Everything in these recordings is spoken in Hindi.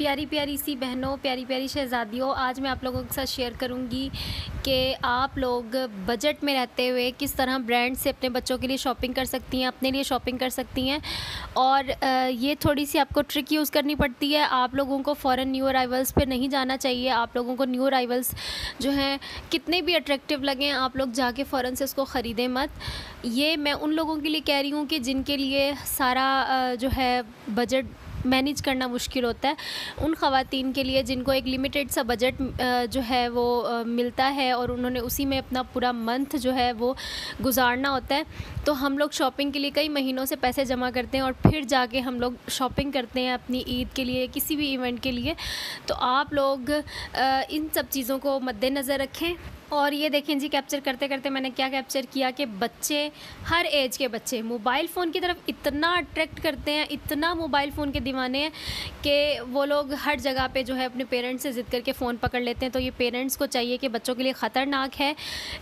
प्यारी प्यारी सी बहनों, प्यारी प्यारी शहज़ादियों, आज मैं आप लोगों के साथ शेयर करूंगी कि आप लोग बजट में रहते हुए किस तरह ब्रांड से अपने बच्चों के लिए शॉपिंग कर सकती हैं, अपने लिए शॉपिंग कर सकती हैं। और ये थोड़ी सी आपको ट्रिक यूज़ करनी पड़ती है। आप लोगों को फ़ौरन न्यू अराइवल्स पे नहीं जाना चाहिए। आप लोगों को न्यू अराइवल्स जो हैं कितने भी अट्रैक्टिव लगें, आप लोग जाके फ़ौरन से उसको ख़रीदें मत। ये मैं उन लोगों के लिए कह रही हूँ कि जिनके लिए सारा जो है बजट मैनेज करना मुश्किल होता है। उन ख़वातीन के लिए जिनको एक लिमिटेड सा बजट जो है वो मिलता है और उन्होंने उसी में अपना पूरा मंथ जो है वो गुजारना होता है। तो हम लोग शॉपिंग के लिए कई महीनों से पैसे जमा करते हैं और फिर जाके हम लोग शॉपिंग करते हैं अपनी ईद के लिए, किसी भी इवेंट के लिए। तो आप लोग इन सब चीज़ों को मद्देनज़र रखें। और ये देखें जी, कैप्चर करते करते मैंने क्या कैप्चर किया कि बच्चे, हर एज के बच्चे मोबाइल फ़ोन की तरफ इतना अट्रैक्ट करते हैं, इतना मोबाइल फ़ोन के दीवाने हैं कि वो लोग हर जगह पे जो है अपने पेरेंट्स से ज़िद करके फ़ोन पकड़ लेते हैं। तो ये पेरेंट्स को चाहिए कि बच्चों के लिए ख़तरनाक है,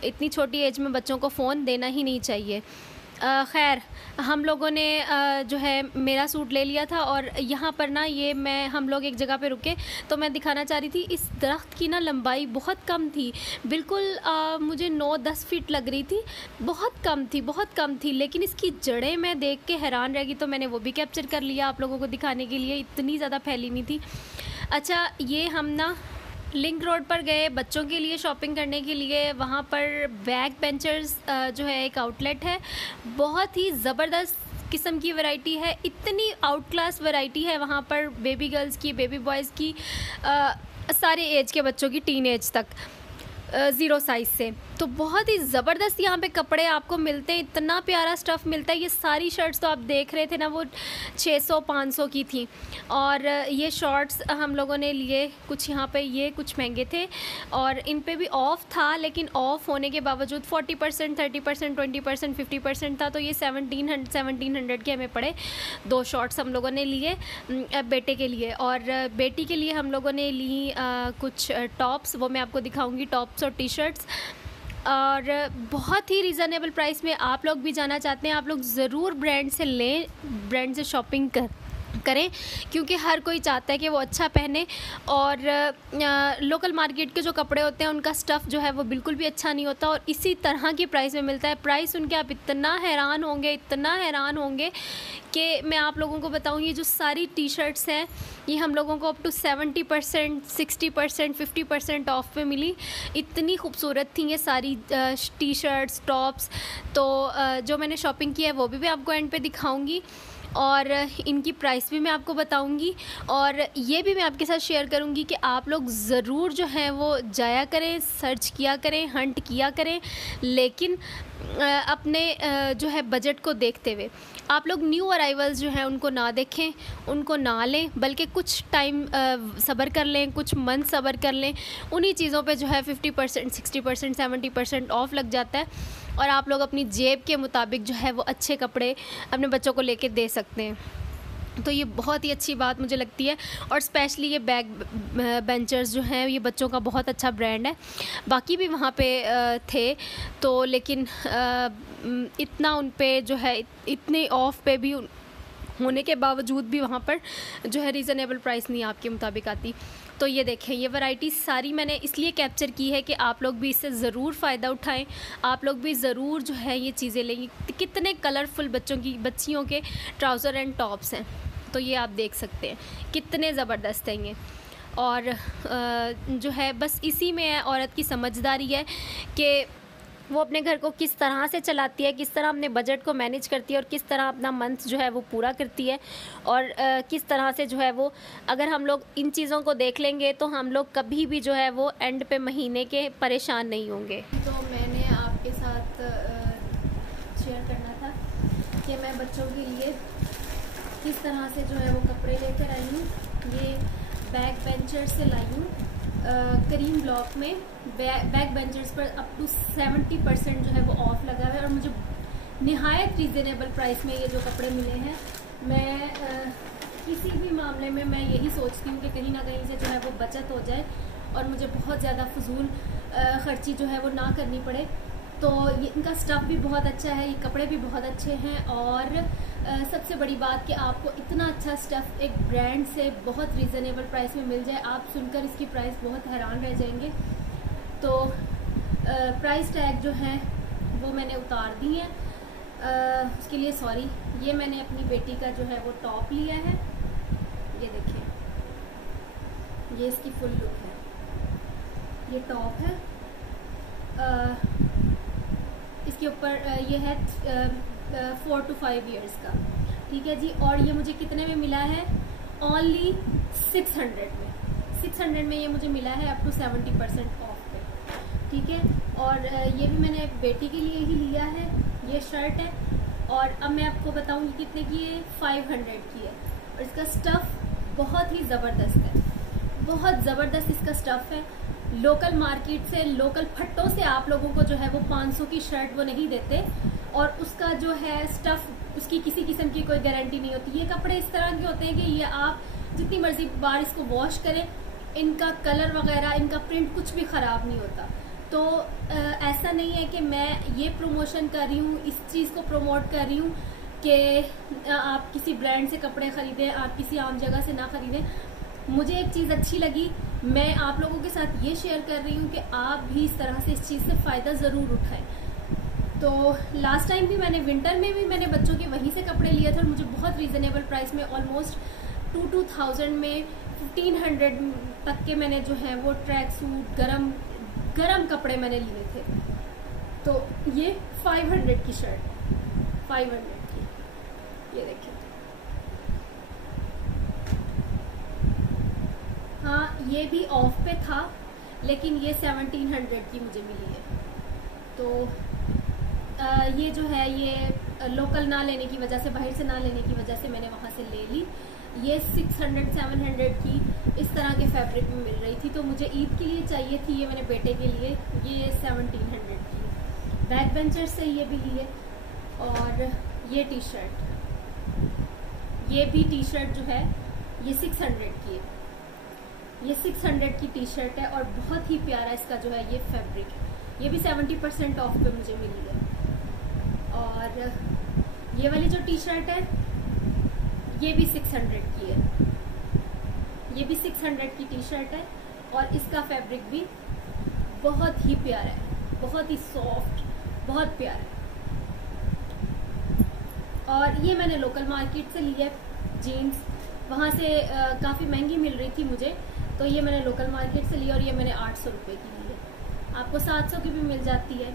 इतनी छोटी एज में बच्चों को फ़ोन देना ही नहीं चाहिए। खैर, हम लोगों ने जो है मेरा सूट ले लिया था और यहाँ पर ना ये हम लोग एक जगह पे रुके तो मैं दिखाना चाह रही थी, इस दरख्त की ना लंबाई बहुत कम थी, बिल्कुल मुझे 9-10 फीट लग रही थी, बहुत कम थी। लेकिन इसकी जड़ें मैं देख के हैरान रह गई, तो मैंने वो भी कैप्चर कर लिया आप लोगों को दिखाने के लिए। इतनी ज़्यादा फैली नहीं थी। अच्छा, ये हम ना लिंक रोड पर गए बच्चों के लिए शॉपिंग करने के लिए। वहाँ पर बैक बेंचर्स जो है एक आउटलेट है, बहुत ही ज़बरदस्त किस्म की वैरायटी है। इतनी आउट क्लास वैरायटी है वहाँ पर, बेबी गर्ल्स की, बेबी बॉयज़ की, सारे एज के बच्चों की, टीन एज तक, ज़ीरो साइज़ से। तो बहुत ही ज़बरदस्त यहाँ पे कपड़े आपको मिलते हैं, इतना प्यारा स्टफ़ मिलता है। ये सारी शर्ट्स तो आप देख रहे थे ना, वो 600-500 की थी। और ये शॉर्ट्स हम लोगों ने लिए कुछ यहाँ पे, ये कुछ महंगे थे और इन पे भी ऑफ़ था, लेकिन ऑफ़ होने के बावजूद 40%, 30%, 20%, 50% था। तो ये 1700 के हमें पड़े। 2 शॉर्ट्स हम लोगों ने लिए बेटे के लिए, और बेटी के लिए हम लोगों ने ली कुछ टॉप्स, वो मैं आपको दिखाऊँगी, टॉप्स और टी शर्ट्स। और बहुत ही रीज़नेबल प्राइस में। आप लोग भी जाना चाहते हैं, आप लोग ज़रूर ब्रांड से लें, ब्रांड से शॉपिंग करें, क्योंकि हर कोई चाहता है कि वो अच्छा पहने। और लोकल मार्केट के जो कपड़े होते हैं उनका स्टफ़ जो है वो बिल्कुल भी अच्छा नहीं होता और इसी तरह की प्राइस में मिलता है। प्राइस सुन के आप इतना हैरान होंगे कि मैं आप लोगों को बताऊँ, ये जो सारी टी शर्ट्स हैं ये हम लोगों को अप टू 70%, 60%, 50% ऑफ पे मिली। इतनी खूबसूरत थी ये सारी टी शर्ट्स, टॉप्स। तो जो मैंने शॉपिंग की है वो भी मैं आपको एंड पे दिखाऊंगी और इनकी प्राइस भी मैं आपको बताऊंगी। और ये भी मैं आपके साथ शेयर करूंगी कि आप लोग ज़रूर जो है वो जाया करें, सर्च किया करें, हंट किया करें, लेकिन अपने जो है बजट को देखते हुए। आप लोग न्यू अराइवल्स जो हैं उनको ना देखें, उनको ना लें, बल्कि कुछ टाइम सब्र कर लें, कुछ मंथ सब्र कर लें। उन्हीं चीज़ों पे जो है 50%, 60%, 70% ऑफ़ लग जाता है और आप लोग अपनी जेब के मुताबिक जो है वो अच्छे कपड़े अपने बच्चों को लेके दे सकते हैं। तो ये बहुत ही अच्छी बात मुझे लगती है। और स्पेशली ये बैक बेंचर्स जो हैं, ये बच्चों का बहुत अच्छा ब्रांड है। बाकी भी वहाँ पे थे, तो लेकिन इतना उन पे जो है, इतने ऑफ पे भी होने के बावजूद भी वहाँ पर जो है रीज़नेबल प्राइस नहीं आपके मुताबिक आती। तो ये देखें, ये वैरायटी सारी मैंने इसलिए कैप्चर की है कि आप लोग भी इससे ज़रूर फ़ायदा उठाएं, आप लोग भी ज़रूर जो है ये चीज़ें लेंगे। कितने कलरफुल बच्चियों के ट्राउज़र एंड टॉप्स हैं, तो ये आप देख सकते हैं कितने ज़बरदस्त हैं ये। और जो है बस इसी में है औरत की समझदारी है कि वो अपने घर को किस तरह से चलाती है, किस तरह अपने बजट को मैनेज करती है और किस तरह अपना मंथ जो है वो पूरा करती है। और किस तरह से जो है वो, अगर हम लोग इन चीज़ों को देख लेंगे तो हम लोग कभी भी जो है वो एंड पे महीने के परेशान नहीं होंगे। तो मैंने आपके साथ शेयर करना था कि मैं बच्चों के लिए किस तरह से जो है वो कपड़े लेकर आई हूँ। ये बैक बेंचर से लाई हूँ, करीम ब्लॉक में। बैक बेंचर्स पर अप टू 70% जो है वो ऑफ़ लगा हुआ है और मुझे निहायत रीज़नेबल प्राइस में ये जो कपड़े मिले हैं। मैं किसी भी मामले में मैं यही सोचती हूँ कि कहीं ना कहीं से जो है वो बचत हो जाए और मुझे बहुत ज़्यादा फजूल ख़र्ची जो है वो ना करनी पड़े। तो ये इनका स्टफ़ भी बहुत अच्छा है, ये कपड़े भी बहुत अच्छे हैं और सबसे बड़ी बात कि आपको इतना अच्छा स्टफ़ एक ब्रांड से बहुत रीज़नेबल प्राइस में मिल जाए, आप सुनकर इसकी प्राइस बहुत हैरान रह जाएंगे। तो प्राइस टैग जो है वो मैंने उतार दी है, उसके लिए सॉरी। ये मैंने अपनी बेटी का जो है वो टॉप लिया है, ये देखिए, ये इसकी फुल लुक है, ये टॉप है। इसके ऊपर ये है 4 to 5 ईयर्स का, ठीक है जी। और ये मुझे कितने में मिला है? ओनली 600 में। 600 में ये मुझे मिला है, अप टू 70% ऑफ पे, ठीक है। और ये भी मैंने बेटी के लिए ही लिया है, ये शर्ट है। और अब मैं आपको बताऊँ कितने की है, 500 की है। और इसका स्टफ़ बहुत ही ज़बरदस्त है, बहुत ज़बरदस्त इसका स्टफ़ है। लोकल मार्केट से, लोकल फट्टों से आप लोगों को जो है वो 500 की शर्ट वो नहीं देते, और उसका जो है स्टफ़, उसकी किसी किस्म की कोई गारंटी नहीं होती। ये कपड़े इस तरह के होते हैं कि ये आप जितनी मर्जी बार इसको वॉश करें, इनका कलर वगैरह, इनका प्रिंट कुछ भी ख़राब नहीं होता। तो ऐसा नहीं है कि मैं ये प्रमोशन कर रही हूँ, इस चीज़ को प्रमोट कर रही हूँ कि आप किसी ब्रांड से कपड़े ख़रीदें, आप किसी आम जगह से ना ख़रीदें। मुझे एक चीज़ अच्छी लगी, मैं आप लोगों के साथ ये शेयर कर रही हूँ कि आप भी इस तरह से इस चीज़ से फ़ायदा ज़रूर उठाएं। तो लास्ट टाइम भी मैंने विंटर में भी मैंने बच्चों के वहीं से कपड़े लिए थे और मुझे बहुत रीज़नेबल प्राइस में, ऑलमोस्ट 2000 में 1500 तक के मैंने जो है वो ट्रैक सूट, गरम कपड़े मैंने लिए थे। तो ये 500 की शर्ट, 500 की, ये देखिए। हाँ, ये भी ऑफ पे था, लेकिन ये 1700 की मुझे मिली है। तो ये जो है ये लोकल ना लेने की वजह से, बाहर से ना लेने की वजह से मैंने वहाँ से ले ली। ये 600-700 की इस तरह के फैब्रिक में मिल रही थी, तो मुझे ईद के लिए चाहिए थी, ये मैंने बेटे के लिए, ये 1700 की। बैक बेंचर से ये भी लिए। और ये टी शर्ट, ये भी टी शर्ट जो है ये 600 की है, ये 600 की टी शर्ट है और बहुत ही प्यारा इसका जो है ये फैब्रिक है। ये भी 70% ऑफ पे मुझे मिली है। और ये वाली जो टी शर्ट है ये भी 600 की है, ये भी 600 की टी शर्ट है और इसका फैब्रिक भी बहुत ही प्यारा है, बहुत ही सॉफ्ट, बहुत प्यारा है। और ये मैंने लोकल मार्केट से ली है जीन्स, वहाँ से काफ़ी महंगी मिल रही थी मुझे, तो ये मैंने लोकल मार्केट से ली और ये मैंने 800 रुपये की ली है। आपको 700 की भी मिल जाती है,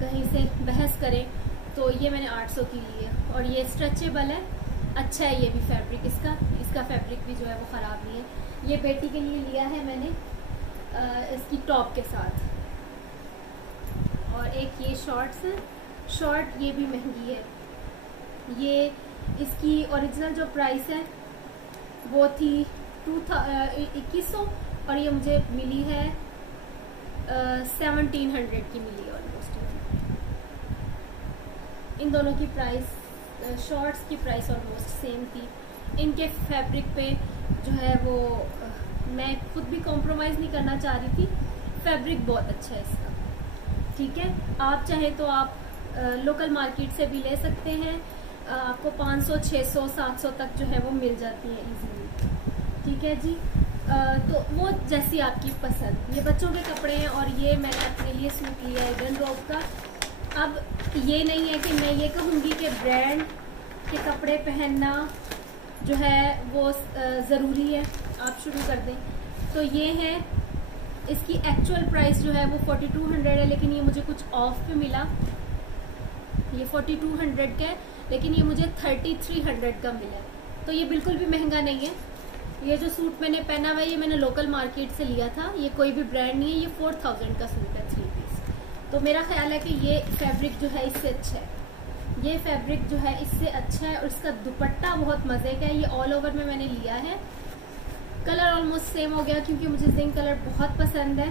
कहीं से बहस करें, तो ये मैंने 800 की ली है। और ये स्ट्रेचेबल है, अच्छा है ये भी फैब्रिक, इसका फैब्रिक भी जो है वो ख़राब नहीं है। ये बेटी के लिए लिया है मैंने इसकी टॉप के साथ। और एक ये शॉर्ट्स है, शॉर्ट ये भी महंगी है, ये इसकी ओरिजिनल जो प्राइस है वो थी 2100 और ये मुझे मिली है 1700 की मिली ऑलमोस्ट। इन दोनों की प्राइस, शॉर्ट्स की प्राइस ऑलमोस्ट सेम थी। इनके फैब्रिक पे जो है वो मैं खुद भी कॉम्प्रोमाइज़ नहीं करना चाह रही थी, फैब्रिक बहुत अच्छा है इसका, ठीक है। आप चाहें तो आप लोकल मार्केट से भी ले सकते हैं, आपको 500, 600, 700 तक जो है वो मिल जाती है इजीली, ठीक है जी। तो वो जैसी आपकी पसंद। ये बच्चों के कपड़े हैं और ये मैंने अपने लिए सूट लिया है गन रॉक का। अब ये नहीं है कि मैं ये कहूँगी कि ब्रांड के कपड़े पहनना जो है वो ज़रूरी है, आप शुरू कर दें। तो ये है, इसकी एक्चुअल प्राइस जो है वो 4200 है, लेकिन ये मुझे कुछ ऑफ पे मिला। ये 4200 का है, लेकिन ये मुझे 3300 का मिला है, तो ये बिल्कुल भी महंगा नहीं है। ये जो सूट मैंने पहना हुआ है ये मैंने लोकल मार्केट से लिया था, ये कोई भी ब्रांड नहीं है, ये 4000 का सूट है 3 पीस। तो मेरा ख्याल है कि ये फैब्रिक जो है इससे अच्छा है, ये फैब्रिक जो है इससे अच्छा है। और इसका दुपट्टा बहुत मज़े का है, ये ऑल ओवर में मैंने लिया है। कलर ऑलमोस्ट सेम हो गया क्योंकि मुझे जिंक कलर बहुत पसंद है,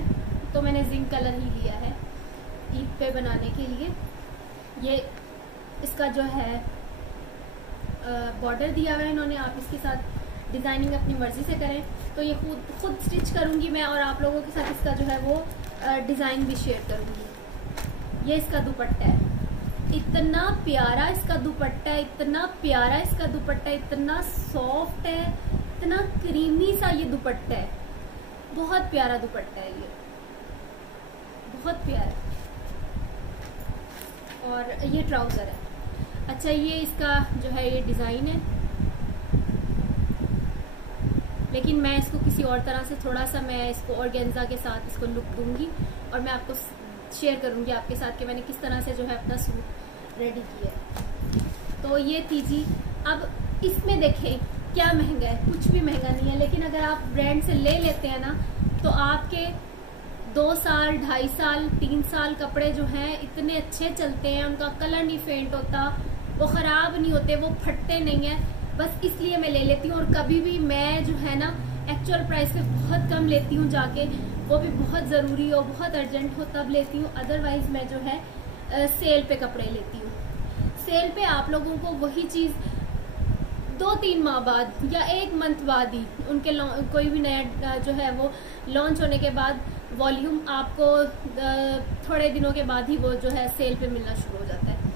तो मैंने जिंक कलर ही लिया है ईद पे बनाने के लिए। ये इसका जो है बॉर्डर दिया हुआ है इन्होंने, आप इसके साथ डिज़ाइनिंग अपनी मर्ज़ी से करें। तो ये खुद स्टिच करूँगी मैं और आप लोगों के साथ इसका जो है वो डिज़ाइन भी शेयर करूँगी। ये इसका दुपट्टा है, इतना प्यारा इसका दुपट्टा है, इतना प्यारा इसका दुपट्टा, इतना सॉफ्ट है, इतना क्रीमी सा ये दुपट्टा है, बहुत प्यारा दुपट्टा है ये, बहुत प्यारा। और ये ट्राउजर है। अच्छा, ये इसका जो है ये डिजाइन है, लेकिन मैं इसको किसी और तरह से थोड़ा सा मैं इसको ऑर्गेन्जा के साथ इसको लुक दूंगी और मैं आपको शेयर करूंगी आपके साथ कि मैंने किस तरह से जो है अपना सूट रेडी किया है। तो ये थी जी। अब इसमें देखें क्या महंगा है, कुछ भी महंगा नहीं है, लेकिन अगर आप ब्रांड से ले लेते हैं ना तो आपके 2 साल 2.5 साल 3 साल कपड़े जो हैं इतने अच्छे चलते हैं, उनका कलर नहीं फेंट होता, वो ख़राब नहीं होते, वो फटते नहीं है। बस इसलिए मैं ले लेती हूँ। और कभी भी मैं जो है ना एक्चुअल प्राइस पे बहुत कम लेती हूँ जाके, वो भी बहुत ज़रूरी हो, बहुत अर्जेंट हो तब लेती हूँ, अदरवाइज़ मैं जो है सेल पे कपड़े लेती हूँ। सेल पे आप लोगों को वही चीज़ 2-3 माह बाद या 1 मंथ बाद ही उनके कोई भी नया जो है वो लॉन्च होने के बाद वॉल्यूम आपको थोड़े दिनों के बाद ही वो जो है सेल पे मिलना शुरू हो जाता है।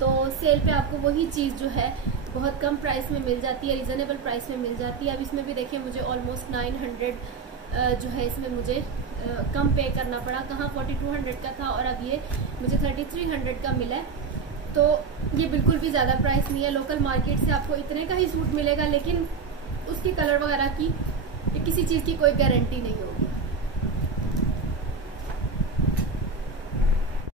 तो सेल पे आपको वही चीज़ जो है बहुत कम प्राइस में मिल जाती है, रिजनेबल प्राइस में मिल जाती है। अब इसमें भी देखिए मुझे ऑलमोस्ट 900 जो है इसमें मुझे कम पे करना पड़ा, कहाँ 4200 का था और अब ये मुझे 3300 का मिला है। तो ये बिल्कुल भी ज़्यादा प्राइस नहीं है। लोकल मार्केट से आपको इतने का ही सूट मिलेगा, लेकिन उसकी कलर वगैरह की किसी चीज़ की कोई गारंटी नहीं होगी।